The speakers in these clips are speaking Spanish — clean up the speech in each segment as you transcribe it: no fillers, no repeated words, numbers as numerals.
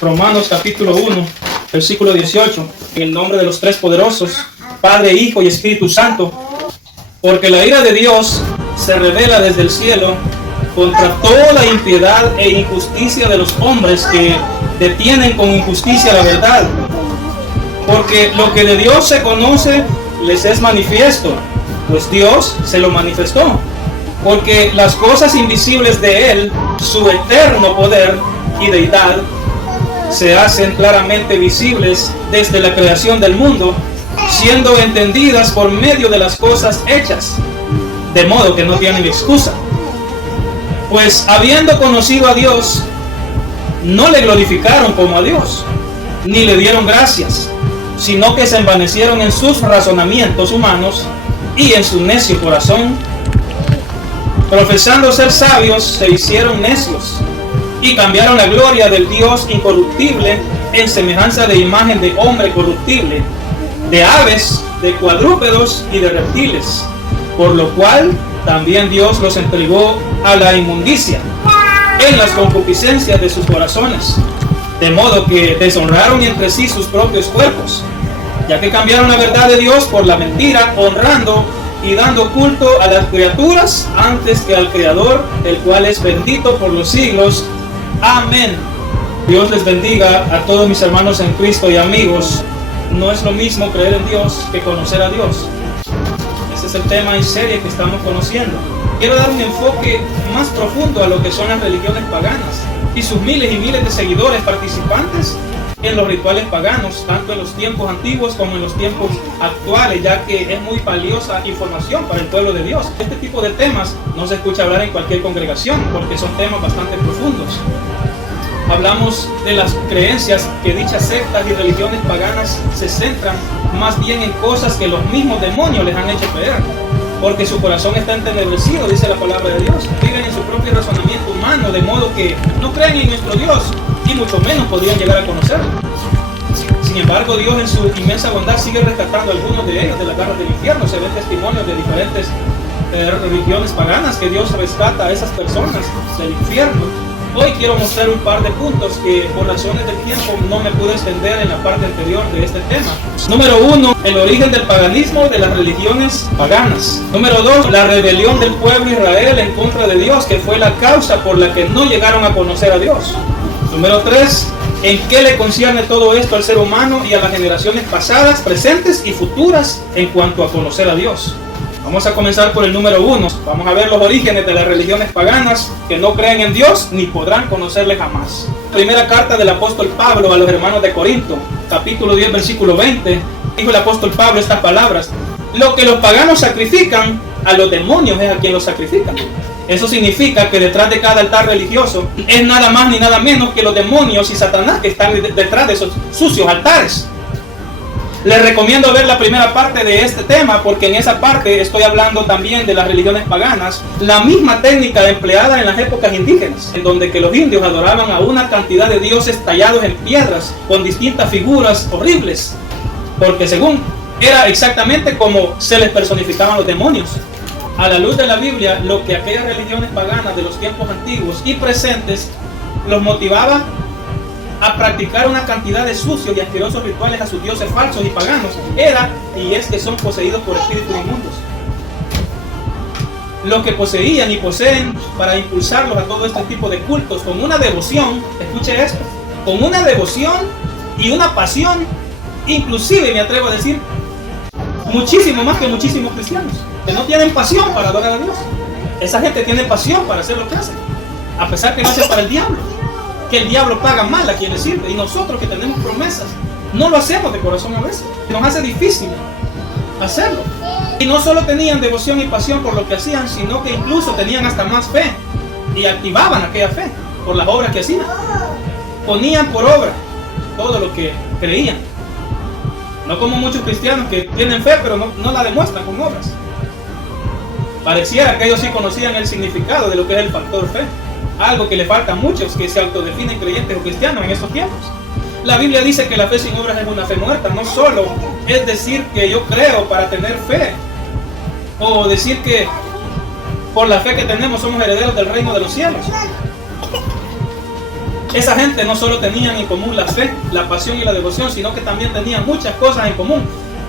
Romanos capítulo 1, versículo 18, en el nombre de los tres poderosos, Padre, Hijo y Espíritu Santo, porque la ira de Dios se revela desde el cielo contra toda la impiedad e injusticia de los hombres que detienen con injusticia la verdad, porque lo que de Dios se conoce les es manifiesto, pues Dios se lo manifestó, porque las cosas invisibles de Él, su eterno poder y deidad, se hacen claramente visibles desde la creación del mundo, siendo entendidas por medio de las cosas hechas, de modo que no tienen excusa. Pues habiendo conocido a Dios, no le glorificaron como a Dios, ni le dieron gracias, sino que se envanecieron en sus razonamientos humanos y en su necio corazón, profesando ser sabios, se hicieron necios y cambiaron la gloria del Dios incorruptible en semejanza de imagen de hombre corruptible, de aves, de cuadrúpedos y de reptiles, por lo cual también Dios los entregó a la inmundicia en las concupiscencias de sus corazones, de modo que deshonraron entre sí sus propios cuerpos, ya que cambiaron la verdad de Dios por la mentira, honrando y dando culto a las criaturas antes que al Creador, el cual es bendito por los siglos. Amén. Dios les bendiga a todos mis hermanos en Cristo y amigos. No es lo mismo creer en Dios que conocer a Dios. Ese es el tema en serie que estamos conociendo. Quiero dar un enfoque más profundo a lo que son las religiones paganas y sus miles y miles de seguidores participantes en los rituales paganos, tanto en los tiempos antiguos como en los tiempos actuales, ya que es muy valiosa información para el pueblo de Dios. Este tipo de temas no se escucha hablar en cualquier congregación porque son temas bastante profundos. Hablamos de las creencias que dichas sectas y religiones paganas se centran más bien en cosas que los mismos demonios les han hecho creer, porque su corazón está entenebrecido, dice la palabra de Dios. Viven en su propio razonamiento humano, de modo que no creen en nuestro Dios y mucho menos podrían llegar a conocerlo. Sin embargo, Dios en su inmensa bondad sigue rescatando a algunos de ellos de las garras del infierno. Se ven testimonios de diferentes religiones paganas que Dios rescata a esas personas del infierno. Hoy quiero mostrar un par de puntos que por razones del tiempo no me pude extender en la parte anterior de este tema. Número 1, el origen del paganismo de las religiones paganas. Número 2, la rebelión del pueblo Israel en contra de Dios, que fue la causa por la que no llegaron a conocer a Dios. Número 3, en qué le concierne todo esto al ser humano y a las generaciones pasadas, presentes y futuras en cuanto a conocer a Dios. Vamos a comenzar por el número 1. Vamos a ver los orígenes de las religiones paganas que no creen en Dios ni podrán conocerle jamás. Primera carta del apóstol Pablo a los hermanos de Corinto, capítulo 10, versículo 20. Dijo el apóstol Pablo estas palabras: lo que los paganos sacrifican, a los demonios es a quien los sacrifican. Eso significa que detrás de cada altar religioso es nada más ni nada menos que los demonios y Satanás que están detrás de esos sucios altares. Les recomiendo ver la primera parte de este tema porque en esa parte estoy hablando también de las religiones paganas, la misma técnica empleada en las épocas indígenas, en donde que los indios adoraban a una cantidad de dioses tallados en piedras con distintas figuras horribles, porque según era exactamente como se les personificaban los demonios. A la luz de la Biblia, lo que aquellas religiones paganas de los tiempos antiguos y presentes los motivaba a practicar una cantidad de sucios y asquerosos rituales a sus dioses falsos y paganos era y es que son poseídos por espíritus inmundos. Lo que poseían y poseen para impulsarlos a todo este tipo de cultos con una devoción, escuche esto, con una devoción y una pasión, inclusive me atrevo a decir, muchísimo más que muchísimos cristianos, que no tienen pasión para adorar a Dios. Esa gente tiene pasión para hacer lo que hace, a pesar que no hace para el diablo. Que el diablo paga mal a quien le sirve y nosotros que tenemos promesas no lo hacemos de corazón a veces, nos hace difícil hacerlo. Y no solo tenían devoción y pasión por lo que hacían, sino que incluso tenían hasta más fe y activaban aquella fe por las obras que hacían. Ponían por obra todo lo que creían, no como muchos cristianos que tienen fe pero no la demuestran con obras. Pareciera que ellos sí conocían el significado de lo que es el factor fe, algo que le falta a muchos que se autodefinen creyentes o cristianos en estos tiempos. La Biblia dice que la fe sin obras es una fe muerta. No solo es decir que yo creo para tener fe, o decir que por la fe que tenemos somos herederos del reino de los cielos. Esa gente no solo tenían en común la fe, la pasión y la devoción, sino que también tenían muchas cosas en común.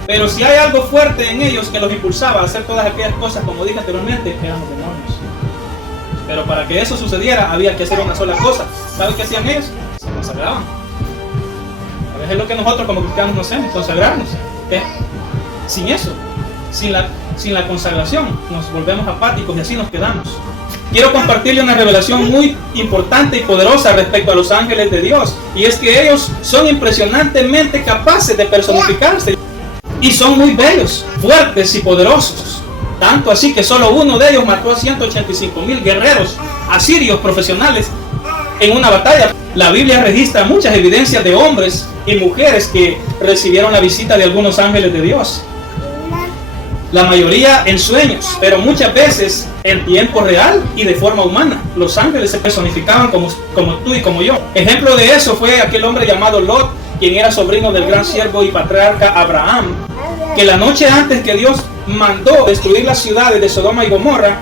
Pero si hay algo fuerte en ellos que los impulsaba a hacer todas aquellas cosas, como dije anteriormente, eran los demonios. Pero para que eso sucediera, había que hacer una sola cosa. ¿Saben qué hacían ellos? Se consagraban. A veces es lo que nosotros como cristianos no hacemos, consagrarnos. Sin eso, sin la consagración, nos volvemos apáticos y así nos quedamos. Quiero compartirle una revelación muy importante y poderosa respecto a los ángeles de Dios. Y es que ellos son impresionantemente capaces de personificarse. Y son muy bellos, fuertes y poderosos. Tanto así que solo uno de ellos mató a 185,000 guerreros asirios profesionales en una batalla. La Biblia registra muchas evidencias de hombres y mujeres que recibieron la visita de algunos ángeles de Dios. La mayoría en sueños, pero muchas veces en tiempo real y de forma humana. Los ángeles se personificaban como tú y como yo. Ejemplo de eso fue aquel hombre llamado Lot, quien era sobrino del gran siervo y patriarca Abraham, que la noche antes que Dios mandó destruir las ciudades de Sodoma y Gomorra,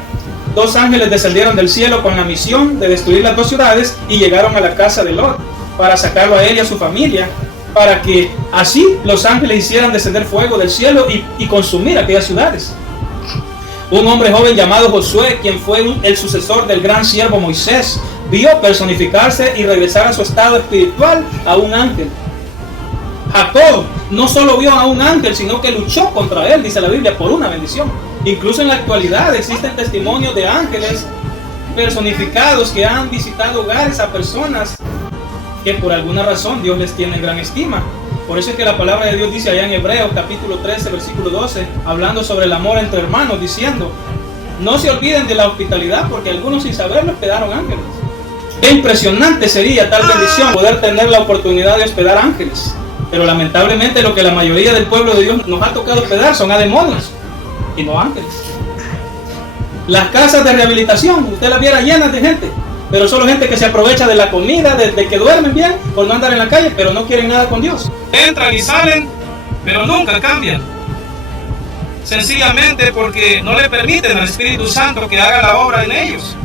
2 ángeles descendieron del cielo con la misión de destruir las 2 ciudades y llegaron a la casa de Lot para sacarlo a él y a su familia, para que así los ángeles hicieran descender fuego del cielo y consumir aquellas ciudades. Un hombre joven llamado Josué, quien fue el sucesor del gran siervo Moisés, vio personificarse y regresar a su estado espiritual a un ángel. Jacob no solo vio a un ángel, sino que luchó contra él, dice la Biblia, por una bendición. Incluso en la actualidad existen testimonios de ángeles personificados que han visitado hogares a personas que por alguna razón Dios les tiene en gran estima. Por eso es que la palabra de Dios dice allá en Hebreos capítulo 13 versículo 12, hablando sobre el amor entre hermanos, diciendo: no se olviden de la hospitalidad, porque algunos sin saberlo hospedaron ángeles. Qué impresionante sería tal bendición, poder tener la oportunidad de hospedar ángeles. Pero lamentablemente lo que la mayoría del pueblo de Dios nos ha tocado hospedar son a demonios y no ángeles. Las casas de rehabilitación, usted las viera llenas de gente, pero solo gente que se aprovecha de la comida, de que duermen bien, por no andar en la calle, pero no quieren nada con Dios. Entran y salen, pero nunca cambian. Sencillamente porque no le permiten al Espíritu Santo que haga la obra en ellos.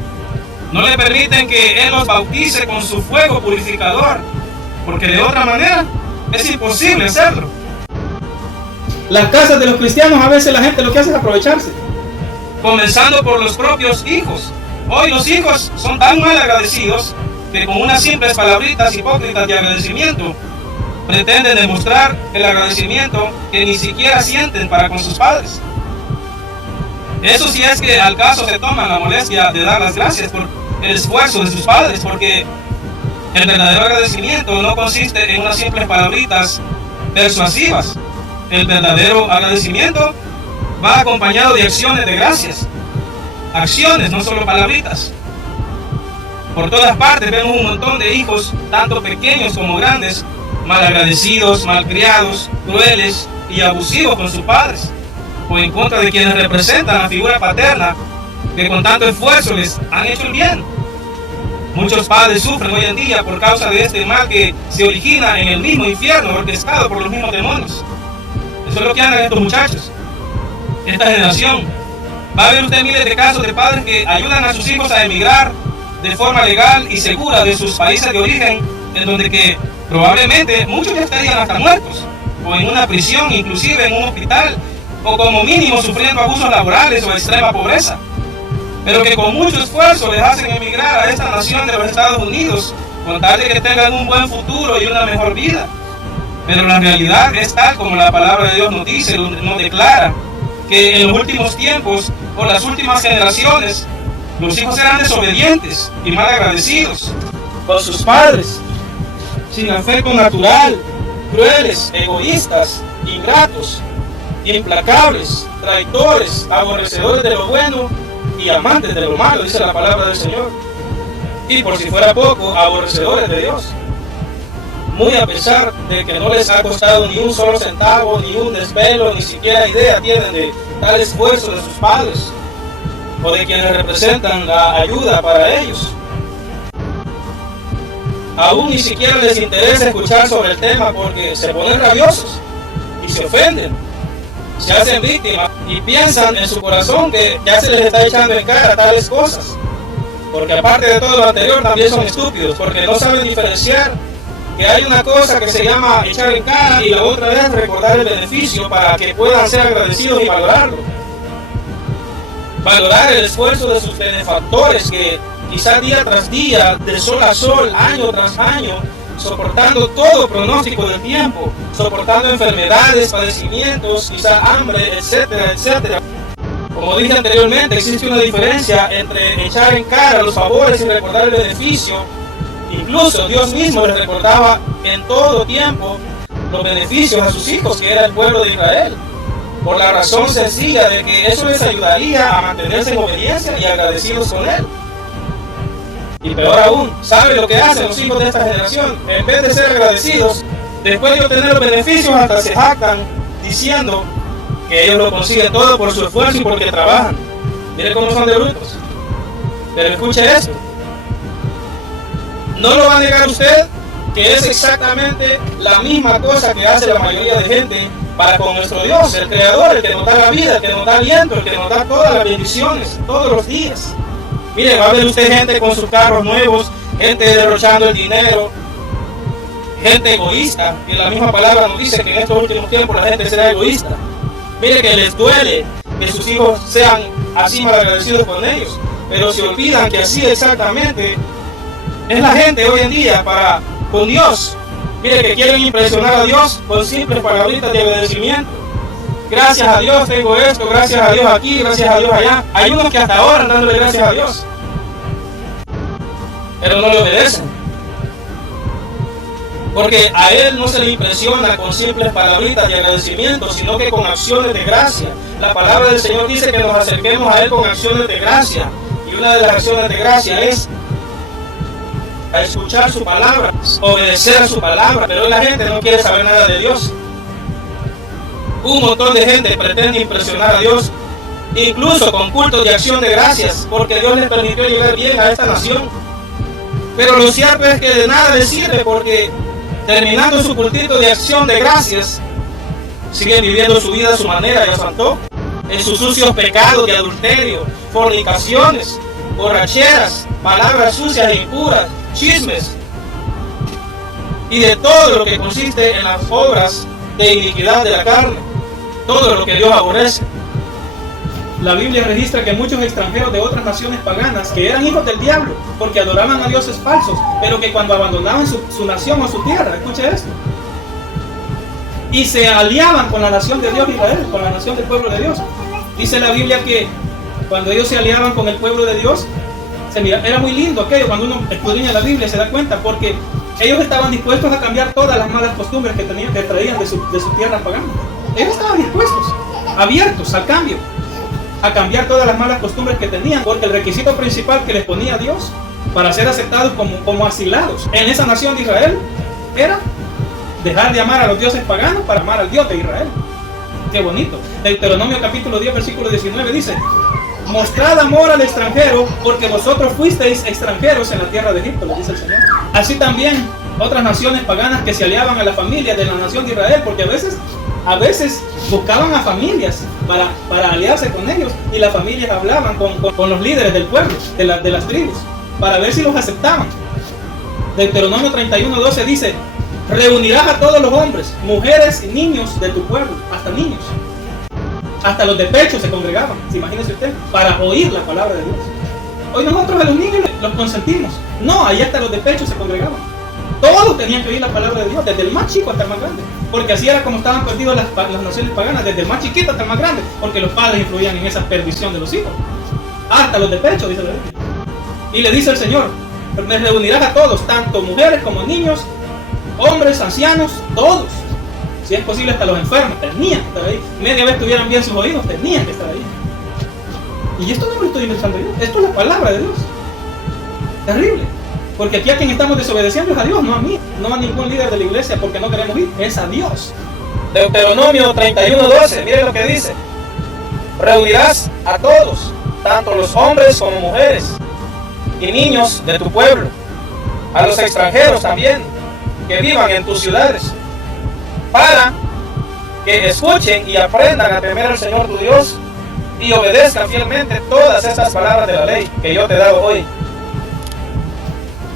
No le permiten que Él los bautice con su fuego purificador, porque de otra manera es imposible hacerlo. Las casas de los cristianos, a veces la gente lo que hace es aprovecharse. Comenzando por los propios hijos. Hoy los hijos son tan mal agradecidos que con unas simples palabritas hipócritas de agradecimiento pretenden demostrar el agradecimiento que ni siquiera sienten para con sus padres. Eso sí es que al caso se toman la molestia de dar las gracias por el esfuerzo de sus padres, porque el verdadero agradecimiento no consiste en unas simples palabritas persuasivas. El verdadero agradecimiento va acompañado de acciones de gracias. Acciones, no solo palabritas. Por todas partes vemos un montón de hijos, tanto pequeños como grandes, malagradecidos, malcriados, crueles y abusivos con sus padres, o en contra de quienes representan la figura paterna que con tanto esfuerzo les han hecho el bien. Muchos padres sufren hoy en día por causa de este mal que se origina en el mismo infierno orquestado por los mismos demonios. Eso es lo que andan estos muchachos, esta generación. Va a ver usted miles de casos de padres que ayudan a sus hijos a emigrar de forma legal y segura de sus países de origen, en donde que probablemente muchos ya estarían hasta muertos, o en una prisión, inclusive en un hospital, o como mínimo sufriendo abusos laborales o extrema pobreza, pero que con mucho esfuerzo les hacen emigrar a esta nación de los Estados Unidos, con tal de que tengan un buen futuro y una mejor vida. Pero la realidad es tal como la palabra de Dios nos dice, nos declara, que en los últimos tiempos o las últimas generaciones los hijos eran desobedientes y mal agradecidos con sus padres, sin afecto natural, crueles, egoístas, ingratos, implacables, traidores, aborrecedores de lo bueno y amantes de lo malo, dice la palabra del Señor. Y por si fuera poco, aborrecedores de Dios, muy a pesar de que no les ha costado ni un solo centavo, ni un desvelo, ni siquiera idea tienen de tal esfuerzo de sus padres o de quienes representan la ayuda para ellos. Aún ni siquiera les interesa escuchar sobre el tema porque se ponen rabiosos y se ofenden, se hacen víctimas y piensan en su corazón que ya se les está echando en cara tales cosas. Porque aparte de todo lo anterior, también son estúpidos, porque no saben diferenciar que hay una cosa que se llama echar en cara y la otra es recordar el beneficio para que puedan ser agradecidos y valorarlo. Valorar el esfuerzo de sus benefactores que quizá día tras día, de sol a sol, año tras año, soportando todo pronóstico del tiempo, soportando enfermedades, padecimientos, quizá hambre, etcétera, etcétera. Como dije anteriormente, existe una diferencia entre echar en cara los favores y recordar el beneficio. Incluso Dios mismo les recordaba en todo tiempo los beneficios a sus hijos, que era el pueblo de Israel, por la razón sencilla de que eso les ayudaría a mantenerse en obediencia y agradecidos con Él. Y peor aún, ¿sabe lo que hacen los hijos de esta generación? En vez de ser agradecidos, después de obtener los beneficios, hasta se jactan diciendo que ellos lo consiguen todo por su esfuerzo y porque trabajan. Mire cómo son de brutos. Pero escuche esto. No lo va a negar usted que es exactamente la misma cosa que hace la mayoría de gente para con nuestro Dios, el Creador, el que nos da la vida, el que nos da aliento, el que nos da todas las bendiciones, todos los días. Mire, va a ver usted gente con sus carros nuevos, gente derrochando el dinero, gente egoísta, que la misma palabra nos dice que en estos últimos tiempos la gente será egoísta. Mire que les duele que sus hijos sean así malagradecidos con ellos, pero se olvidan que así exactamente es la gente hoy en día para con Dios. Mire que quieren impresionar a Dios con simples palabritas de agradecimiento. Gracias a Dios tengo esto, gracias a Dios aquí, gracias a Dios allá. Hay unos que hasta ahora dándole gracias a Dios, pero no le obedecen. Porque a Él no se le impresiona con simples palabritas de agradecimiento, sino que con acciones de gracia. La palabra del Señor dice que nos acerquemos a Él con acciones de gracia. Y una de las acciones de gracia es a escuchar su palabra, obedecer a su palabra. Pero la gente no quiere saber nada de Dios. Un montón de gente pretende impresionar a Dios, incluso con cultos de acción de gracias, porque Dios les permitió llegar bien a esta nación. Pero lo cierto es que de nada les sirve, porque terminando su cultito de acción de gracias, siguen viviendo su vida a su manera y a su antojo, en sus sucios pecados de adulterio, fornicaciones, borracheras, palabras sucias e impuras, chismes, y de todo lo que consiste en las obras de iniquidad de la carne, todo lo que Dios aborrece. La Biblia registra que muchos extranjeros de otras naciones paganas, que eran hijos del diablo, porque adoraban a dioses falsos, pero que cuando abandonaban su nación o su tierra, escuche esto, y se aliaban con la nación de Dios Israel, con la nación del pueblo de Dios. Dice la Biblia que cuando ellos se aliaban con el pueblo de Dios, era muy lindo aquello. Cuando uno escudriña la Biblia se da cuenta, porque ellos estaban dispuestos a cambiar todas las malas costumbres que traían de su tierra pagana. Ellos estaban dispuestos, abiertos al cambio, a cambiar todas las malas costumbres que tenían, porque el requisito principal que les ponía Dios para ser aceptados como asilados en esa nación de Israel era dejar de amar a los dioses paganos para amar al Dios de Israel. Qué bonito. Deuteronomio capítulo 10 versículo 19 dice: mostrad amor al extranjero, porque vosotros fuisteis extranjeros en la tierra de Egipto, le dice el Señor. Así también otras naciones paganas que se aliaban a la familia de la nación de Israel, porque a veces buscaban a familias para aliarse con ellos, y las familias hablaban con los líderes del pueblo, de las tribus, para ver si los aceptaban. Deuteronomio 31:12 dice: reunirás a todos los hombres, mujeres y niños de tu pueblo, hasta niños. Hasta los de pecho se congregaban, imagínese usted, para oír la palabra de Dios. Hoy nosotros a los niños los consentimos. No, ahí hasta los de pecho se congregaban. Todos tenían que oír la palabra de Dios, desde el más chico hasta el más grande. Porque así era como estaban perdidos las naciones paganas, desde el más chiquito hasta el más grande, porque los padres influían en esa perdición de los hijos. Hasta los de pecho, dice la Biblia. Y le dice el Señor: me reunirás a todos, tanto mujeres como niños, hombres, ancianos, todos. Si es posible, hasta los enfermos tenían que estar ahí. Media vez tuvieran bien sus oídos, tenían que estar ahí. Y esto no me lo estoy inventando yo, esto es la palabra de Dios. Terrible. Porque aquí a quien estamos desobedeciendo es a Dios, no a mí, no a ningún líder de la iglesia, porque no queremos ir, es a Dios. Deuteronomio 31:12, mire lo que dice: reunirás a todos, tanto los hombres como mujeres y niños de tu pueblo, a los extranjeros también, que vivan en tus ciudades, para que escuchen y aprendan a temer al Señor tu Dios y obedezcan fielmente todas estas palabras de la ley que yo te he dado hoy.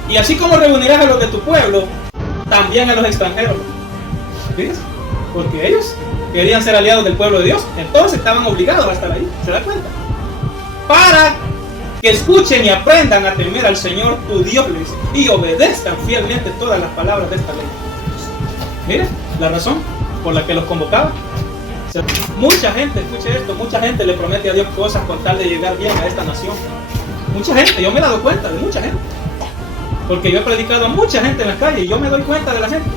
Y así como reunirás a los de tu pueblo, también a los extranjeros. ¿Ves? Porque ellos querían ser aliados del pueblo de Dios, entonces estaban obligados a estar ahí. ¿Se da cuenta? Para que escuchen y aprendan a temer al Señor tu Dios, le dice, y obedezcan fielmente todas las palabras de esta ley. Mire, la razón por la que los convocaba. Mucha gente, escuche esto, mucha gente le promete a Dios cosas con tal de llegar bien a esta nación. Mucha gente, yo me he dado cuenta de mucha gente. Porque yo he predicado a mucha gente en la calle y yo me doy cuenta de la gente.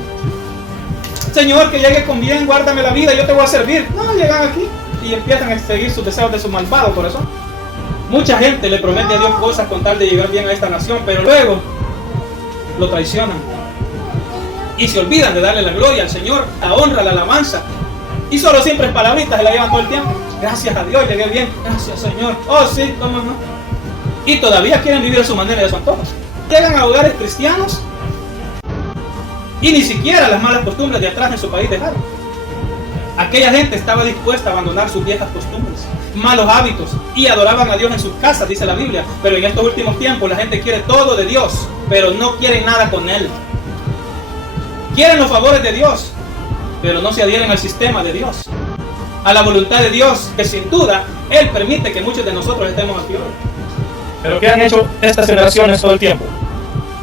Señor, que llegue con bien, guárdame la vida, yo te voy a servir. No, llegan aquí y empiezan a seguir sus deseos de su malvado corazón. Mucha gente le promete a Dios cosas con tal de llegar bien a esta nación, pero luego lo traicionan. Y se olvidan de darle la gloria al Señor, la honra, la alabanza. Y solo siempre es palabritas, se la llevan todo el tiempo. Gracias a Dios, llegué bien. Gracias, Señor. Oh, sí, cómo no. Y todavía quieren vivir a su manera y a su antojo. Llegan a hogares cristianos y ni siquiera las malas costumbres de atrás en su país dejaron. Aquella gente estaba dispuesta a abandonar sus viejas costumbres, malos hábitos, y adoraban a Dios en sus casas, dice la Biblia. Pero en estos últimos tiempos la gente quiere todo de Dios, pero no quieren nada con Él. Quieren los favores de Dios, pero no se adhieren al sistema de Dios, a la voluntad de Dios, que sin duda Él permite que muchos de nosotros estemos aquí hoy. Pero ¿qué han hecho estas generaciones todo el tiempo?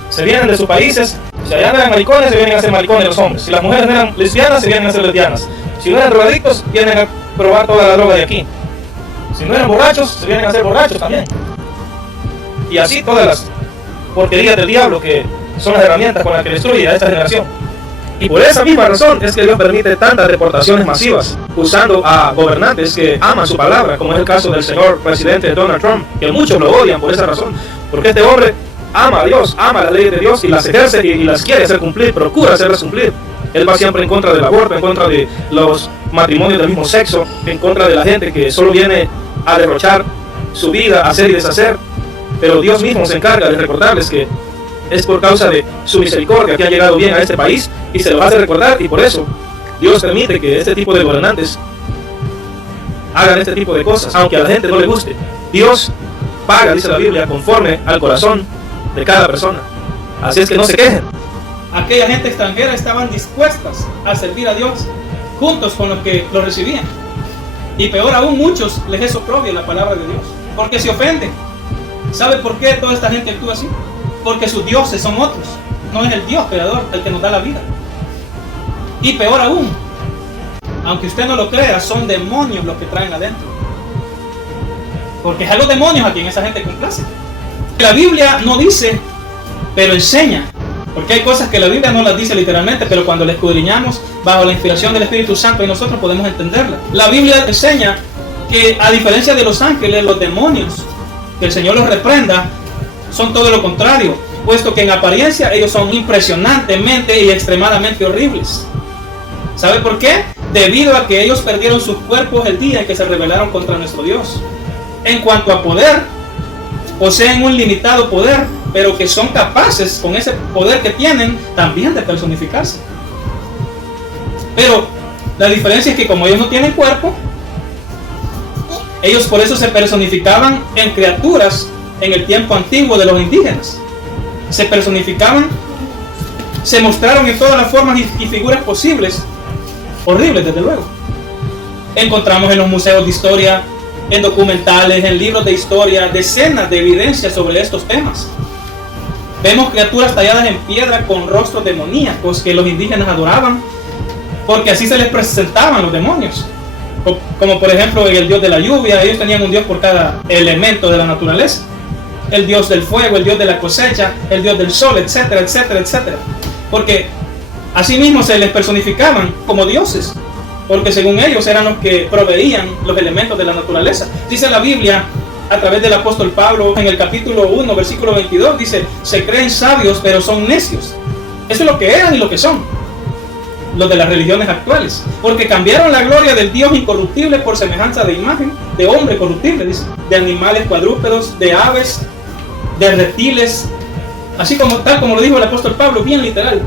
Se vienen de sus países, si allá no eran maricones, se vienen a ser maricones los hombres. Si las mujeres no eran lesbianas, se vienen a ser lesbianas. Si no eran drogadictos, vienen a probar toda la droga de aquí. Si no eran borrachos, se vienen a ser borrachos también. Y así todas las porquerías del diablo que son las herramientas con las que destruye a esta generación. Y por esa misma razón es que Dios permite tantas deportaciones masivas, usando a gobernantes que aman su palabra, como es el caso del señor presidente Donald Trump, que muchos lo odian por esa razón, porque este hombre ama a Dios, ama las leyes de Dios y las ejerce y las quiere hacer cumplir, procura hacerlas cumplir. Él va siempre en contra del aborto, en contra de los matrimonios del mismo sexo, en contra de la gente que solo viene a derrochar su vida, hacer y deshacer. Pero Dios mismo se encarga de recordarles que es por causa de su misericordia que ha llegado bien a este país y se lo hace recordar, y por eso Dios permite que este tipo de gobernantes hagan este tipo de cosas, aunque a la gente no le guste. Dios paga, dice la Biblia, conforme al corazón de cada persona. Así es que no se quejen. Aquella gente extranjera estaban dispuestas a servir a Dios juntos con los que lo recibían. Y peor aún, muchos les es oprobia la palabra de Dios, porque se ofenden. ¿Sabe por qué toda esta gente actúa así? Porque sus dioses son otros, no es el Dios creador el que nos da la vida. Y peor aún, aunque usted no lo crea, son demonios los que traen adentro. Porque es a los demonios a quien esa gente complace. La Biblia no dice, pero enseña. Porque hay cosas que la Biblia no las dice literalmente, pero cuando la escudriñamos bajo la inspiración del Espíritu Santo, y nosotros podemos entenderla. La Biblia enseña que, a diferencia de los ángeles, los demonios, que el Señor los reprenda, son todo lo contrario, puesto que en apariencia ellos son impresionantemente y extremadamente horribles. ¿Sabe por qué? Debido a que ellos perdieron sus cuerpos el día en que se rebelaron contra nuestro Dios. En cuanto a poder, poseen un limitado poder, pero que son capaces, con ese poder que tienen, también de personificarse. Pero la diferencia es que como ellos no tienen cuerpo, ellos por eso se personificaban en criaturas en el tiempo antiguo de los indígenas. Se personificaban, se mostraron en todas las formas y figuras posibles, horribles desde luego. Encontramos en los museos de historia, en documentales, en libros de historia, decenas de evidencias sobre estos temas. Vemos criaturas talladas en piedra con rostros demoníacos que los indígenas adoraban, porque así se les presentaban los demonios. Como por ejemplo en el dios de la lluvia, ellos tenían un dios por cada elemento de la naturaleza. El dios del fuego, el dios de la cosecha, el dios del sol, etcétera, etcétera, etcétera. Porque así mismo se les personificaban como dioses, porque según ellos eran los que proveían los elementos de la naturaleza. Dice la Biblia, a través del apóstol Pablo, en el capítulo 1, versículo 22, dice, se creen sabios, pero son necios. Eso es lo que eran y lo que son los de las religiones actuales, porque cambiaron la gloria del Dios incorruptible por semejanza de imagen de hombre corruptible, dice, de animales cuadrúpedos, de aves, de reptiles, así como tal como lo dijo el apóstol Pablo, bien literal.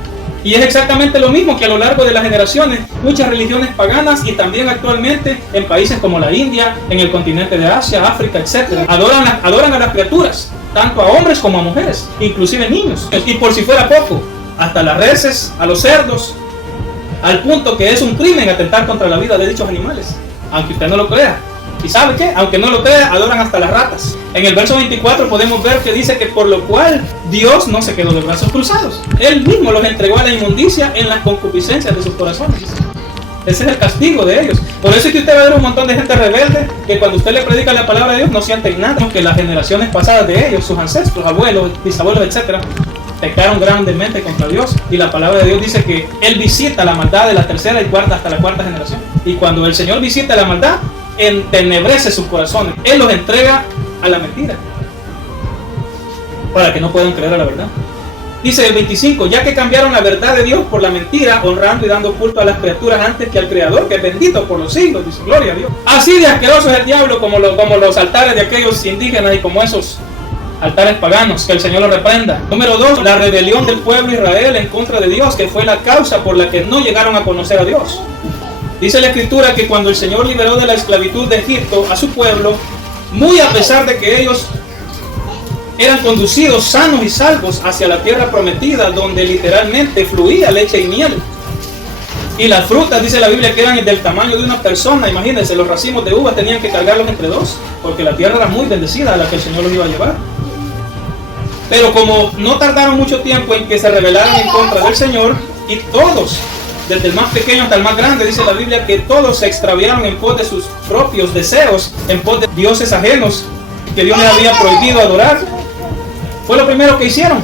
Y es exactamente lo mismo que a lo largo de las generaciones muchas religiones paganas, y también actualmente en países como la India, en el continente de Asia, África, etc. adoran a las criaturas tanto a hombres como a mujeres, inclusive niños. Y por si fuera poco, hasta las reses, a los cerdos, al punto que es un crimen atentar contra la vida de dichos animales, aunque usted no lo crea. ¿Y sabe qué? Aunque no lo crea, adoran hasta las ratas. En el verso 24 podemos ver que dice que por lo cual Dios no se quedó de brazos cruzados. Él mismo los entregó a la inmundicia en las concupiscencias de sus corazones. Ese es el castigo de ellos. Por eso es que usted va a ver un montón de gente rebelde que cuando usted le predica la palabra de Dios no sienten nada, que las generaciones pasadas de ellos, sus ancestros, abuelos, bisabuelos, etc., pecaron grandemente contra Dios, y la palabra de Dios dice que Él visita la maldad de la tercera y cuarta hasta la cuarta generación. Y cuando el Señor visita la maldad, entenebrece sus corazones. Él los entrega a la mentira para que no puedan creer a la verdad. Dice el 25, ya que cambiaron la verdad de Dios por la mentira, honrando y dando culto a las criaturas antes que al Creador, que es bendito por los siglos. Dice, gloria a Dios. Así de asqueroso es el diablo como los altares de aquellos indígenas y como esos altares paganos, que el Señor los reprenda. Número 2, la rebelión del pueblo Israel en contra de Dios, que fue la causa por la que no llegaron a conocer a Dios. Dice la Escritura que cuando el Señor liberó de la esclavitud de Egipto a su pueblo, muy a pesar de que ellos eran conducidos sanos y salvos hacia la tierra prometida, donde literalmente fluía leche y miel. Y las frutas, dice la Biblia, que eran del tamaño de una persona. Imagínense, los racimos de uvas tenían que cargarlos entre dos, porque la tierra era muy bendecida a la que el Señor los iba a llevar. Pero como no tardaron mucho tiempo en que se rebelaran en contra del Señor, y todos, desde el más pequeño hasta el más grande, dice la Biblia que todos se extraviaron en pos de sus propios deseos, en pos de dioses ajenos que Dios les había prohibido adorar. Fue lo primero que hicieron,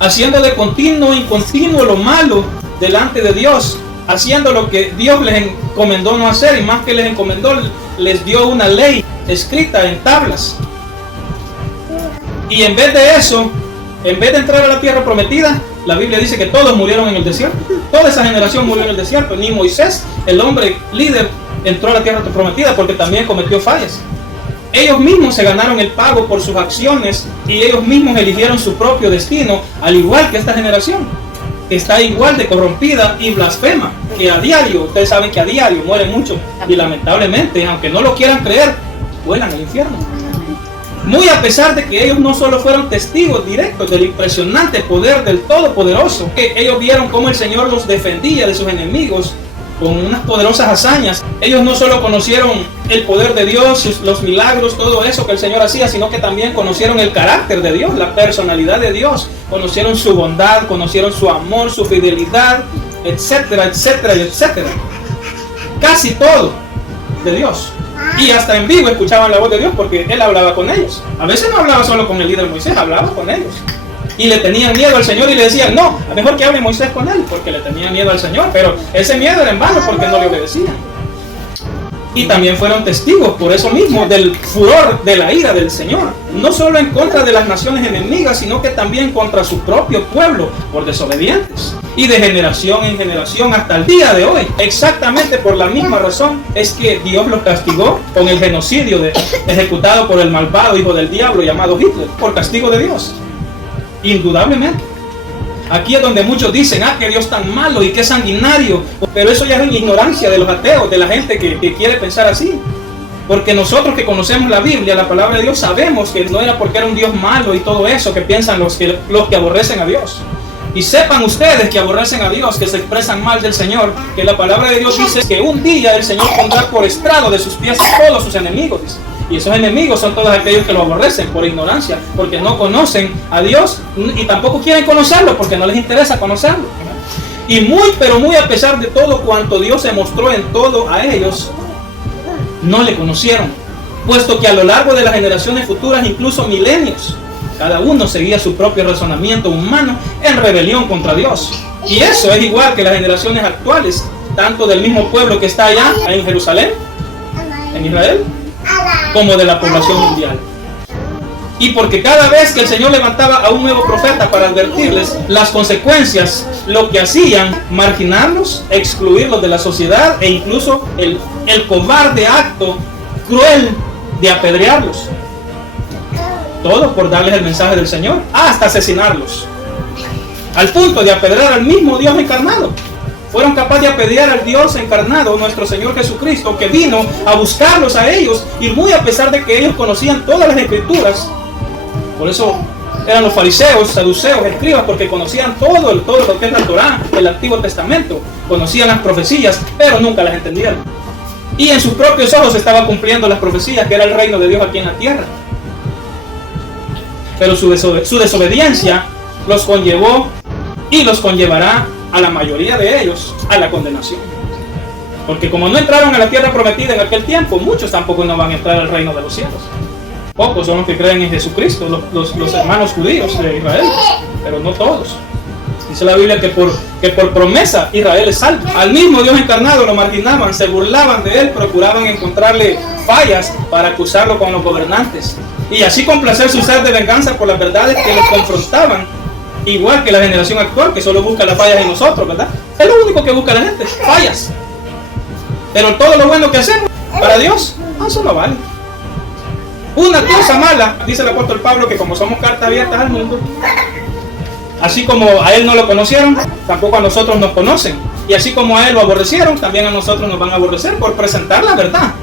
haciendo de continuo y continuo lo malo delante de Dios, haciendo lo que Dios les encomendó no hacer, y más que les encomendó, les dio una ley escrita en tablas. Y en vez de eso, en vez de entrar a la tierra prometida, la Biblia dice que todos murieron en el desierto. Toda esa generación murió en el desierto. Ni Moisés, el hombre líder, entró a la tierra prometida porque también cometió fallas. Ellos mismos se ganaron el pago por sus acciones y ellos mismos eligieron su propio destino, al igual que esta generación, que está igual de corrompida y blasfema, que a diario, ustedes saben que a diario mueren muchos, y lamentablemente, aunque no lo quieran creer, vuelan al infierno. Muy a pesar de que ellos no solo fueron testigos directos del impresionante poder del Todopoderoso, que ellos vieron cómo el Señor los defendía de sus enemigos con unas poderosas hazañas. Ellos no solo conocieron el poder de Dios, los milagros, todo eso que el Señor hacía, sino que también conocieron el carácter de Dios, la personalidad de Dios, conocieron su bondad, conocieron su amor, su fidelidad, etcétera, etcétera, etcétera. Casi todo de Dios. Y hasta en vivo escuchaban la voz de Dios porque Él hablaba con ellos. A veces no hablaba solo con el líder Moisés, hablaba con ellos. Y le tenían miedo al Señor y le decían, no, mejor que hable Moisés con él, porque le tenían miedo al Señor. Pero ese miedo era en vano porque no le obedecían. Y también fueron testigos por eso mismo del furor de la ira del Señor, no solo en contra de las naciones enemigas, sino que también contra su propio pueblo por desobedientes. Y de generación en generación hasta el día de hoy, exactamente por la misma razón es que Dios los castigó con el genocidio ejecutado por el malvado hijo del diablo llamado Hitler, por castigo de Dios, indudablemente. Aquí es donde muchos dicen, que Dios es tan malo y que sanguinario, pero eso ya es ignorancia de los ateos, de la gente que quiere pensar así. Porque nosotros que conocemos la Biblia, la palabra de Dios, sabemos que no era porque era un Dios malo y todo eso que piensan los que aborrecen a Dios. Y sepan ustedes que aborrecen a Dios, que se expresan mal del Señor, que la palabra de Dios dice que un día el Señor pondrá por estrado de sus pies a todos sus enemigos, dice. Y esos enemigos son todos aquellos que lo aborrecen por ignorancia, porque no conocen a Dios y tampoco quieren conocerlo porque no les interesa conocerlo. Y pero muy a pesar de todo cuanto Dios se mostró en todo a ellos, no le conocieron, puesto que a lo largo de las generaciones futuras, incluso milenios, cada uno seguía su propio razonamiento humano en rebelión contra Dios. Y eso es igual que las generaciones actuales, tanto del mismo pueblo que está allá en Jerusalén, en Israel, como de la población mundial. Y porque cada vez que el Señor levantaba a un nuevo profeta para advertirles las consecuencias, lo que hacían, marginarlos, excluirlos de la sociedad e incluso el cobarde acto cruel de apedrearlos. Todo por darles el mensaje del Señor, hasta asesinarlos, al punto de apedrear al mismo Dios encarnado. fueron capaces de apedrear al Dios encarnado, nuestro Señor Jesucristo, que vino a buscarlos a ellos, y muy a pesar de que ellos conocían todas las escrituras, por eso eran los fariseos, saduceos, escribas, porque conocían todo lo que es la Torá, el Antiguo Testamento, conocían las profecías, pero nunca las entendieron. Y en sus propios ojos estaban cumpliendo las profecías, que era el reino de Dios aquí en la tierra. Pero su desobediencia los conllevó y los conllevará a la mayoría de ellos a la condenación. Porque como no entraron a la tierra prometida en aquel tiempo, muchos tampoco no van a entrar al reino de los cielos. Pocos son los que creen en Jesucristo, los hermanos judíos de Israel, pero no todos. Dice la Biblia que por promesa Israel es salvo. Al mismo Dios encarnado lo marginaban, se burlaban de él, procuraban encontrarle fallas para acusarlo con los gobernantes. Y así complacer su sed de venganza por las verdades que los confrontaban. Igual que la generación actual, que solo busca las fallas en nosotros, ¿verdad? Es lo único que busca la gente, fallas. Pero todo lo bueno que hacemos para Dios, eso no vale. Una cosa mala, dice el apóstol Pablo, que como somos cartas abiertas al mundo, así como a él no lo conocieron, tampoco a nosotros nos conocen. Y así como a él lo aborrecieron, también a nosotros nos van a aborrecer por presentar la verdad.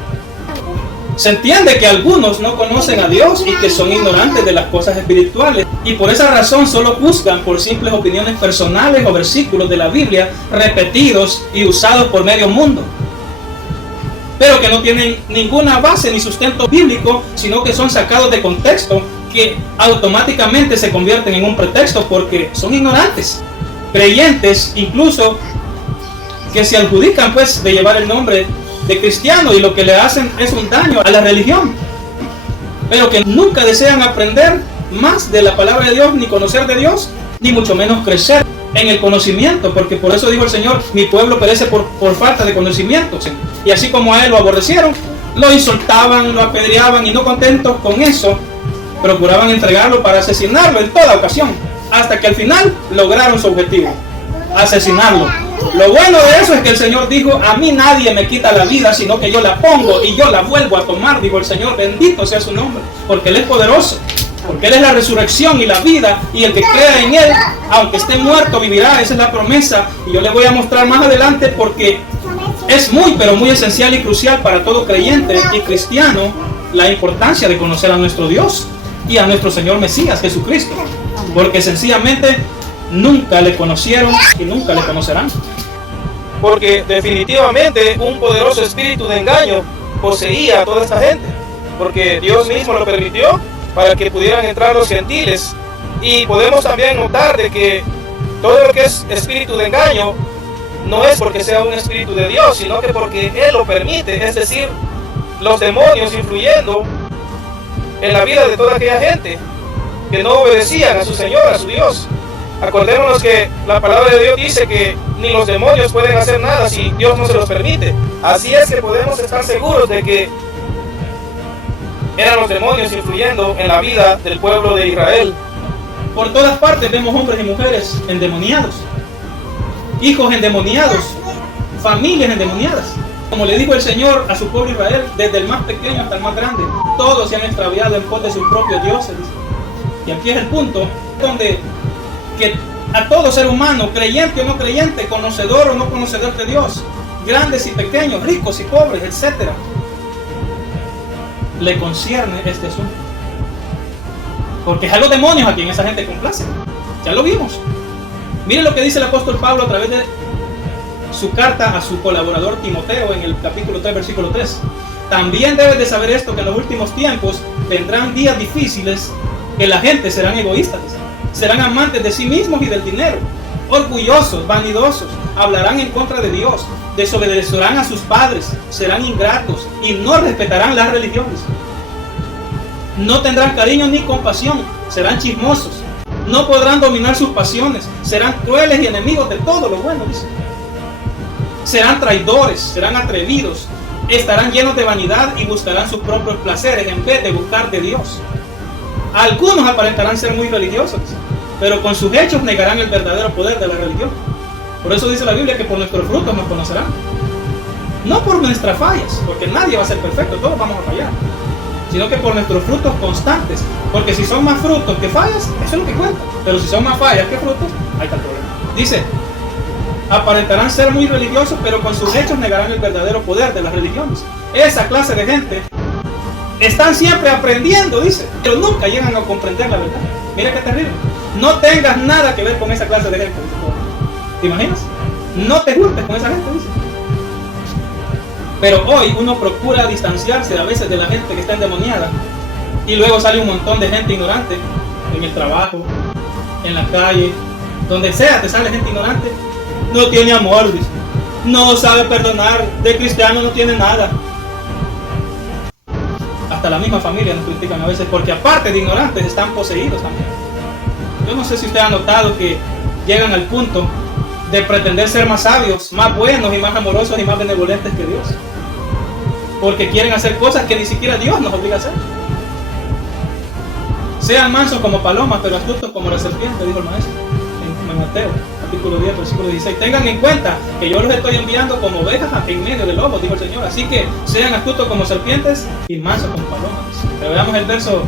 Se entiende que algunos no conocen a Dios y que son ignorantes de las cosas espirituales, y por esa razón solo juzgan por simples opiniones personales o versículos de la Biblia repetidos y usados por medio mundo, pero que no tienen ninguna base ni sustento bíblico, sino que son sacados de contexto, que automáticamente se convierten en un pretexto porque son ignorantes. Creyentes incluso que se adjudican pues de llevar el nombre de cristiano, y lo que le hacen es un daño a la religión, pero que nunca desean aprender más de la palabra de Dios, ni conocer de Dios, ni mucho menos crecer en el conocimiento, porque por eso dijo el Señor: mi pueblo perece por falta de conocimiento. Y así como a él lo aborrecieron, lo insultaban, lo apedreaban, y no contentos con eso, procuraban entregarlo para asesinarlo en toda ocasión, hasta que al final lograron su objetivo: asesinarlo. Lo bueno de eso es que el Señor dijo: a mí nadie me quita la vida, sino que yo la pongo y yo la vuelvo a tomar, dijo el Señor. Bendito sea su nombre, porque Él es poderoso, porque Él es la resurrección y la vida, y el que crea en Él, aunque esté muerto, vivirá. Esa es la promesa, y yo les voy a mostrar más adelante, porque es muy, pero muy esencial y crucial para todo creyente y cristiano la importancia de conocer a nuestro Dios y a nuestro Señor Mesías Jesucristo, porque sencillamente nunca le conocieron y nunca le conocerán. Porque definitivamente un poderoso espíritu de engaño poseía a toda esta gente, porque Dios mismo lo permitió para que pudieran entrar los gentiles. Y podemos también notar de que todo lo que es espíritu de engaño no es porque sea un espíritu de Dios, sino que porque Él lo permite, es decir, los demonios influyendo en la vida de toda aquella gente que no obedecían a su Señor, a su Dios. Acordémonos que la palabra de Dios dice que ni los demonios pueden hacer nada si Dios no se los permite. Así es que podemos estar seguros de que eran los demonios influyendo en la vida del pueblo de Israel. Por todas partes vemos hombres y mujeres endemoniados, hijos endemoniados, familias endemoniadas. Como le dijo el Señor a su pueblo Israel, desde el más pequeño hasta el más grande, todos se han extraviado en pos de sus propios dioses. Y aquí es el punto donde que a todo ser humano, creyente o no creyente, conocedor o no conocedor de Dios, grandes y pequeños, ricos y pobres, etc., le concierne este asunto. Porque es a los demonios a quien esa gente complace. Ya lo vimos. Miren lo que dice el apóstol Pablo a través de su carta a su colaborador Timoteo en el capítulo 3, versículo 3. También debes de saber esto, que en los últimos tiempos vendrán días difíciles, que la gente serán egoístas, serán amantes de sí mismos y del dinero, orgullosos, vanidosos, hablarán en contra de Dios, desobedecerán a sus padres, serán ingratos y no respetarán las religiones. No tendrán cariño ni compasión, serán chismosos, no podrán dominar sus pasiones, serán crueles y enemigos de todo lo bueno, dice. Serán traidores, serán atrevidos, estarán llenos de vanidad y buscarán sus propios placeres en vez de buscar de Dios. Algunos aparentarán ser muy religiosos, pero con sus hechos negarán el verdadero poder de la religión. Por eso dice la Biblia que por nuestros frutos nos conocerán. No por nuestras fallas, porque nadie va a ser perfecto, todos vamos a fallar, sino que por nuestros frutos constantes. Porque si son más frutos que fallas, eso es lo que cuenta. Pero si son más fallas que frutos, ahí está el problema. Dice: Aparentarán ser muy religiosos, pero con sus hechos negarán el verdadero poder de las religiones. Esa clase de gente están siempre aprendiendo, dice, pero nunca llegan a comprender la verdad. Mira qué terrible. No tengas nada que ver con esa clase de gente, dice Pablo. ¿Te imaginas? No te juntes con esa gente, dice. Pero hoy uno procura distanciarse a veces de la gente que está endemoniada, y luego sale un montón de gente ignorante en el trabajo, en la calle, donde sea te sale gente ignorante. No tiene amor, dice. No sabe perdonar, de cristiano no tiene nada. Hasta la misma familia nos critican a veces, porque aparte de ignorantes están poseídos también. Yo no sé si usted ha notado que llegan al punto de pretender ser más sabios, más buenos y más amorosos y más benevolentes que Dios, porque quieren hacer cosas que ni siquiera Dios nos obliga a hacer. Sean mansos como palomas, pero astutos como la serpiente, dijo el maestro en Mateo, capítulo 10, versículo 16. Tengan en cuenta que yo los estoy enviando como ovejas en medio de lobos, dijo el Señor. Así que sean astutos como serpientes y mansos como palomas. Pero veamos el verso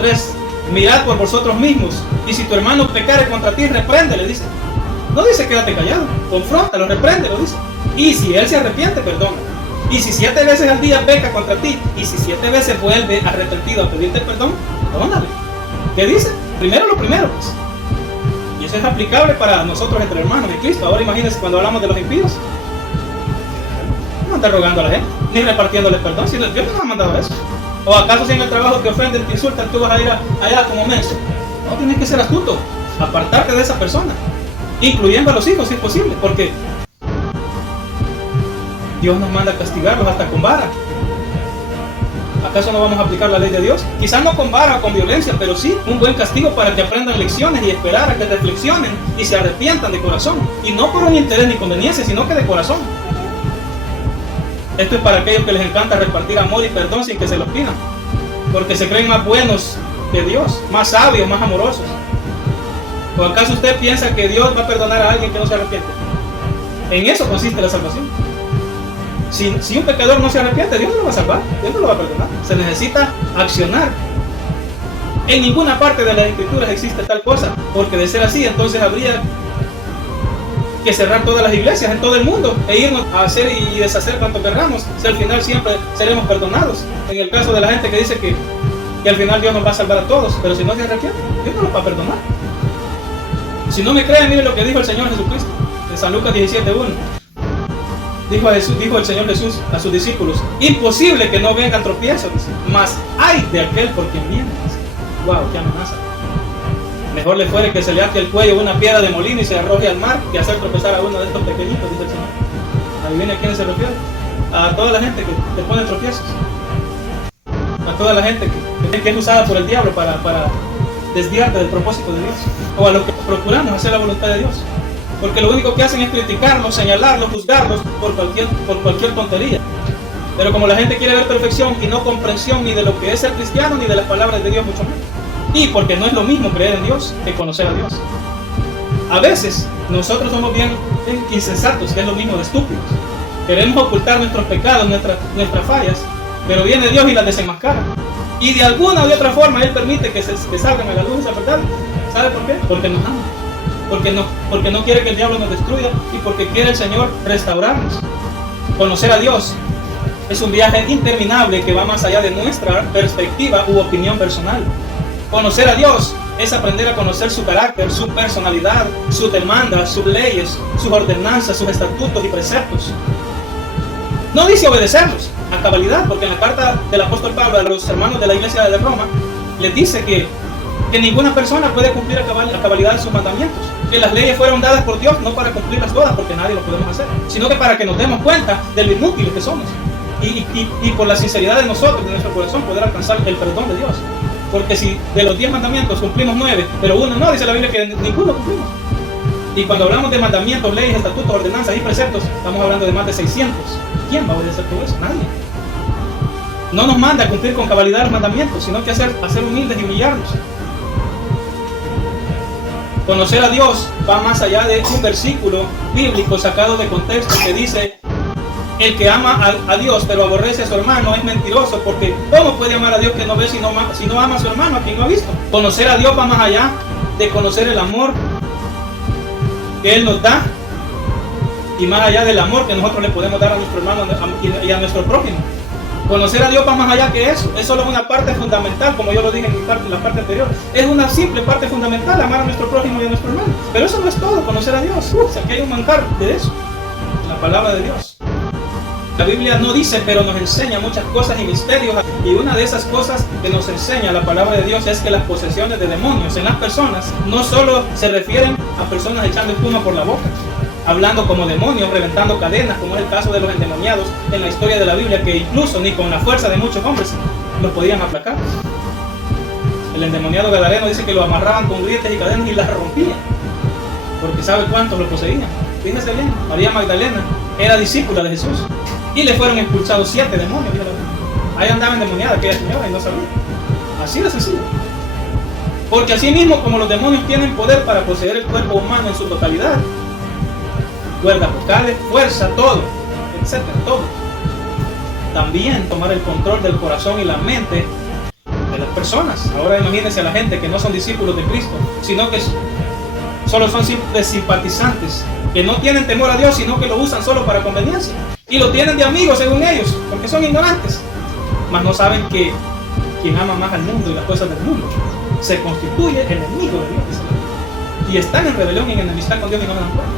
3. Mirad por vosotros mismos, y si tu hermano pecare contra ti, repréndele, dice. No dice quédate callado, confróntalo, repréndelo, dice. Y si él se arrepiente, perdona. Y si 7 veces al día peca contra ti, y si 7 veces vuelve arrepentido a pedirte perdón, perdónale. ¿Qué dice? Primero lo primero, pues. Y eso es aplicable para nosotros entre hermanos de Cristo. Ahora imagínense cuando hablamos de los impíos. No andar rogando a la gente, ni repartiéndoles perdón, si Dios no nos ha mandado eso. ¿O acaso si en el trabajo te ofenden, te insultan, tú vas a ir allá como menso? No, tienes que ser astuto, apartarte de esa persona, incluyendo a los hijos si es posible, porque Dios nos manda a castigarlos hasta con vara. ¿Acaso no vamos a aplicar la ley de Dios? Quizás no con vara o con violencia, pero sí un buen castigo para que aprendan lecciones y esperar a que reflexionen y se arrepientan de corazón. Y no por un interés ni conveniencia, sino que de corazón. Esto es para aquellos que les encanta repartir amor y perdón sin que se los pidan, porque se creen más buenos que Dios, más sabios, más amorosos. ¿O acaso usted piensa que Dios va a perdonar a alguien que no se arrepiente? En eso consiste la salvación. Si un pecador no se arrepiente, Dios no lo va a salvar, Dios no lo va a perdonar. Se necesita accionar. En ninguna parte de las Escrituras existe tal cosa, porque de ser así, entonces habría que cerrar todas las iglesias en todo el mundo e irnos a hacer y deshacer cuanto querramos, si al final siempre seremos perdonados. En el caso de la gente que dice que al final Dios nos va a salvar a todos, pero si no se arrepiente, Dios no los va a perdonar. Si no me creen, miren lo que dijo el Señor Jesucristo en San Lucas 17:1. Dijo el Señor Jesús a sus discípulos: imposible que no vengan tropiezos, mas hay de aquel por quien viene. Wow, qué amenaza. Mejor le fuere que se le ate el cuello una piedra de molino y se arroje al mar que hacer tropezar a uno de estos pequeñitos, dice el Señor. ¿Adivina a quién se refiere? A toda la gente que te pone tropiezos. A toda la gente que es usada por el diablo para desviarte del propósito de Dios. O a los que procuramos hacer la voluntad de Dios. Porque lo único que hacen es criticarlos, señalarlos, juzgarlos por cualquier tontería. Pero como la gente quiere ver perfección y no comprensión ni de lo que es ser cristiano ni de las palabras de Dios, mucho menos. Y porque no es lo mismo creer en Dios que conocer a Dios. A veces nosotros somos bien insensatos, que es lo mismo de estúpidos. Queremos ocultar nuestros pecados, nuestras fallas, pero viene Dios y las desenmascara. Y de alguna u otra forma Él permite que salgan a la luz esa verdad. ¿Sabe por qué? Porque nos ama. Porque no quiere que el diablo nos destruya y porque quiere el Señor restaurarnos. Conocer a Dios es un viaje interminable que va más allá de nuestra perspectiva u opinión personal. Conocer a Dios es aprender a conocer su carácter, su personalidad, sus demandas, sus leyes, sus ordenanzas, sus estatutos y preceptos. No dice obedecerlos a cabalidad, porque en la carta del apóstol Pablo a los hermanos de la iglesia de Roma les dice que ninguna persona puede cumplir a cabalidad sus mandamientos, que las leyes fueron dadas por Dios no para cumplirlas todas, porque nadie lo podemos hacer, sino que para que nos demos cuenta de lo inútiles que somos y por la sinceridad de nosotros, de nuestro corazón, poder alcanzar el perdón de Dios. Porque si de los 10 mandamientos cumplimos 9, pero uno no, dice la Biblia que ninguno cumplimos. Y cuando hablamos de mandamientos, leyes, estatutos, ordenanzas y preceptos, estamos hablando de más de 600. ¿Quién va a obedecer todo eso? Nadie. No nos manda a cumplir con cabalidad los mandamientos, sino que hacer humildes y humillarnos. Conocer a Dios va más allá de un versículo bíblico sacado de contexto que dice: el que ama a Dios pero aborrece a su hermano es mentiroso, porque ¿cómo puede amar a Dios que no ve si no ama a su hermano a quien no ha visto? Conocer a Dios va más allá de conocer el amor que Él nos da y más allá del amor que nosotros le podemos dar a nuestro hermano y a nuestro prójimo. Conocer a Dios va más allá que eso. Es solo una parte fundamental, como yo lo dije en la parte anterior. Es una simple parte fundamental, amar a nuestro prójimo y a nuestro hermano. Pero eso no es todo, conocer a Dios. O sea, que hay un manjar de eso, la palabra de Dios. La Biblia no dice, pero nos enseña muchas cosas y misterios. Y una de esas cosas que nos enseña la palabra de Dios es que las posesiones de demonios en las personas no solo se refieren a personas echando espuma por la boca, hablando como demonios, reventando cadenas, como es el caso de los endemoniados en la historia de la Biblia, que incluso ni con la fuerza de muchos hombres los podían aplacar. El endemoniado gadareno dice que lo amarraban con grietas y cadenas y las rompían, porque sabe cuántos lo poseían. Fíjense bien, María Magdalena era discípula de Jesús y le fueron expulsados 7 demonios. Ahí andaba endemoniada aquella señora y no sabía. Así de sencillo. Porque así mismo como los demonios tienen poder para poseer el cuerpo humano en su totalidad, cuerdas vocales, fuerza, todo, etcétera, todo. También tomar el control del corazón y la mente de las personas. Ahora imagínense a la gente que no son discípulos de Cristo, sino que solo son simples simpatizantes, que no tienen temor a Dios, sino que lo usan solo para conveniencia. Y lo tienen de amigos según ellos, porque son ignorantes. Mas no saben que quien ama más al mundo y las cosas del mundo se constituye enemigo de Dios. Y están en rebelión y en enemistad con Dios y no se dan cuenta.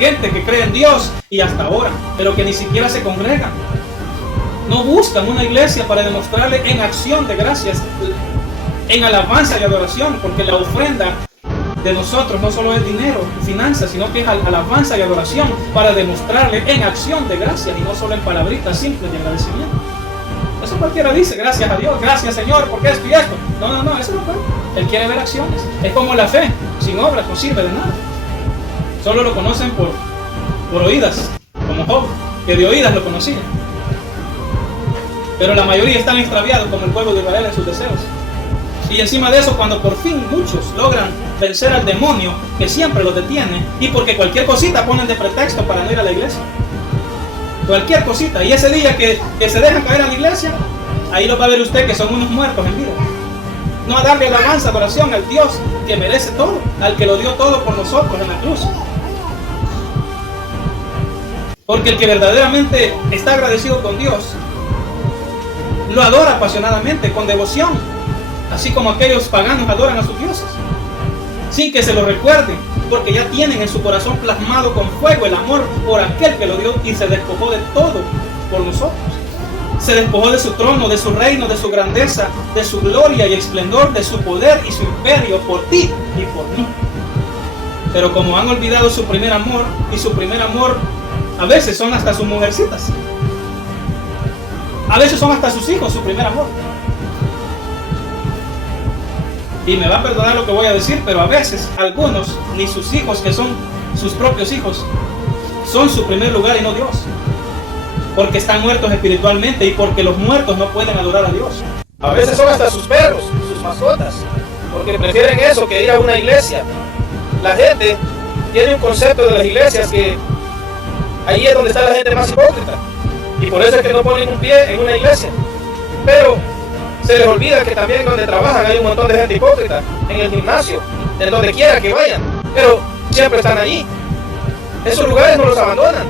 Gente que cree en Dios y hasta ahora, pero que ni siquiera se congregan. No buscan una iglesia para demostrarle en acción de gracias, en alabanza y adoración, porque la ofrenda de nosotros no solo es dinero, finanzas, sino que es alabanza y adoración para demostrarle en acción de gracias y no solo en palabritas simples de agradecimiento. Eso cualquiera dice, gracias a Dios, gracias Señor, porque esto y esto. No, eso no puede. Él quiere ver acciones. Es como la fe, sin obras no sirve de nada. Solo lo conocen por oídas, como Job, que de oídas lo conocían. Pero la mayoría están extraviados como el pueblo de Israel en sus deseos. Y encima de eso, cuando por fin muchos logran vencer al demonio que siempre los detiene, y porque cualquier cosita ponen de pretexto para no ir a la iglesia. Cualquier cosita. Y ese día que se dejan caer a la iglesia, ahí lo va a ver usted que son unos muertos en vida. No a darle alabanza, adoración al Dios que merece todo, al que lo dio todo por nosotros en la cruz. Porque el que verdaderamente está agradecido con Dios, lo adora apasionadamente, con devoción, así como aquellos paganos adoran a sus dioses, sin que se lo recuerden, porque ya tienen en su corazón plasmado con fuego el amor por aquel que lo dio y se despojó de todo por nosotros. Se despojó de su trono, de su reino, de su grandeza, de su gloria y esplendor, de su poder y su imperio por ti y por mí. Pero como han olvidado su primer amor, y su primer amor a veces son hasta sus mujercitas, a veces son hasta sus hijos, su primer amor. Y me va a perdonar lo que voy a decir, pero a veces algunos, ni sus hijos, que son sus propios hijos, son su primer lugar y no Dios. Porque están muertos espiritualmente y porque los muertos no pueden adorar a Dios. A veces son hasta sus perros, sus mascotas, porque prefieren eso que ir a una iglesia. La gente tiene un concepto de las iglesias que ahí es donde está la gente más hipócrita. Y por eso es que no ponen un pie en una iglesia. Pero se les olvida que también donde trabajan hay un montón de gente hipócrita, en el gimnasio, en donde quiera que vayan, pero siempre están allí. Esos lugares no los abandonan.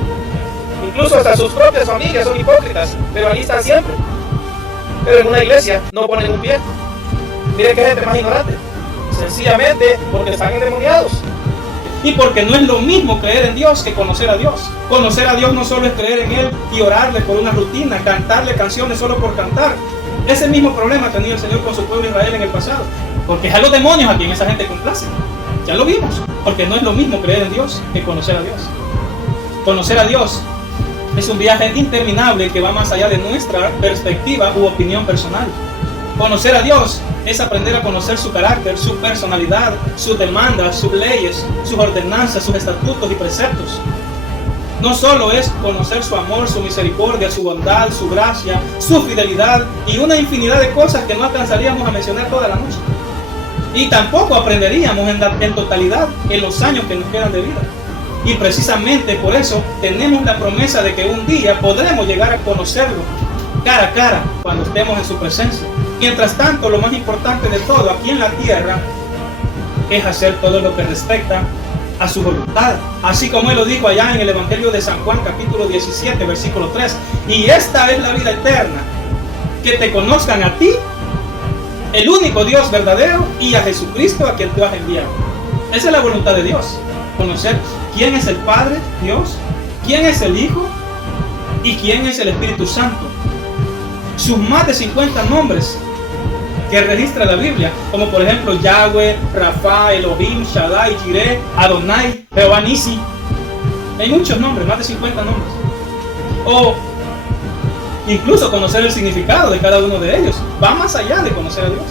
Incluso hasta sus propias familias son hipócritas, pero allí están siempre. Pero en una iglesia no ponen un pie. Miren qué gente más ignorante. Sencillamente porque están endemoniados. Y porque no es lo mismo creer en Dios que conocer a Dios. Conocer a Dios no solo es creer en Él y orarle por una rutina, cantarle canciones solo por cantar. Ese mismo problema tenía el Señor con su pueblo Israel en el pasado. Porque es a los demonios a quien esa gente complace. Ya lo vimos. Porque no es lo mismo creer en Dios que conocer a Dios. Conocer a Dios es un viaje interminable que va más allá de nuestra perspectiva u opinión personal. Conocer a Dios es aprender a conocer su carácter, su personalidad, sus demandas, sus leyes, sus ordenanzas, sus estatutos y preceptos. No solo es conocer su amor, su misericordia, su bondad, su gracia, su fidelidad y una infinidad de cosas que no alcanzaríamos a mencionar toda la noche. Y tampoco aprenderíamos en totalidad en los años que nos quedan de vida. Y precisamente por eso tenemos la promesa de que un día podremos llegar a conocerlo cara a cara cuando estemos en su presencia. Mientras tanto, lo más importante de todo aquí en la tierra es hacer todo lo que respecta a su voluntad, así como Él lo dijo allá en el Evangelio de San Juan capítulo 17 versículo 3. Y esta es la vida eterna, que te conozcan a ti, el único Dios verdadero, y a Jesucristo a quien tú has enviado. Esa es la voluntad de Dios, conocer quién es el Padre, Dios, quién es el Hijo y quién es el Espíritu Santo. Sus más de 50 nombres que registra la Biblia, como por ejemplo Yahweh, Rafa, Elohim, Shaddai, Jireh, Adonai, Jehová Nisi. Hay muchos nombres, más de 50 nombres. O incluso conocer el significado de cada uno de ellos va más allá de conocer a Dios.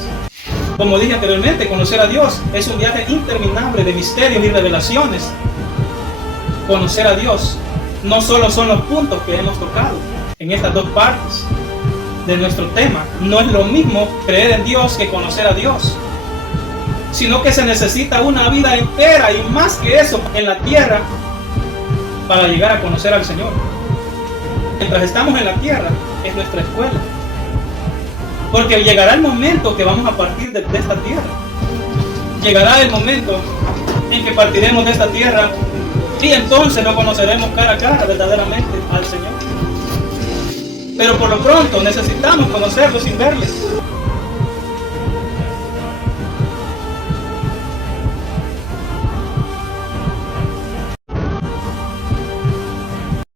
Como dije anteriormente, conocer a Dios es un viaje interminable de misterios y revelaciones. Conocer a Dios no solo son los puntos que hemos tocado en estas dos partes de nuestro tema. No es lo mismo creer en Dios que conocer a Dios, sino que se necesita una vida entera y más que eso en la tierra para llegar a conocer al Señor. Mientras estamos en la tierra es nuestra escuela, porque llegará el momento que vamos a partir de esta tierra. Llegará el momento en que partiremos de esta tierra y entonces lo conoceremos cara a cara verdaderamente al Señor. Pero por lo pronto necesitamos conocerlo sin verle.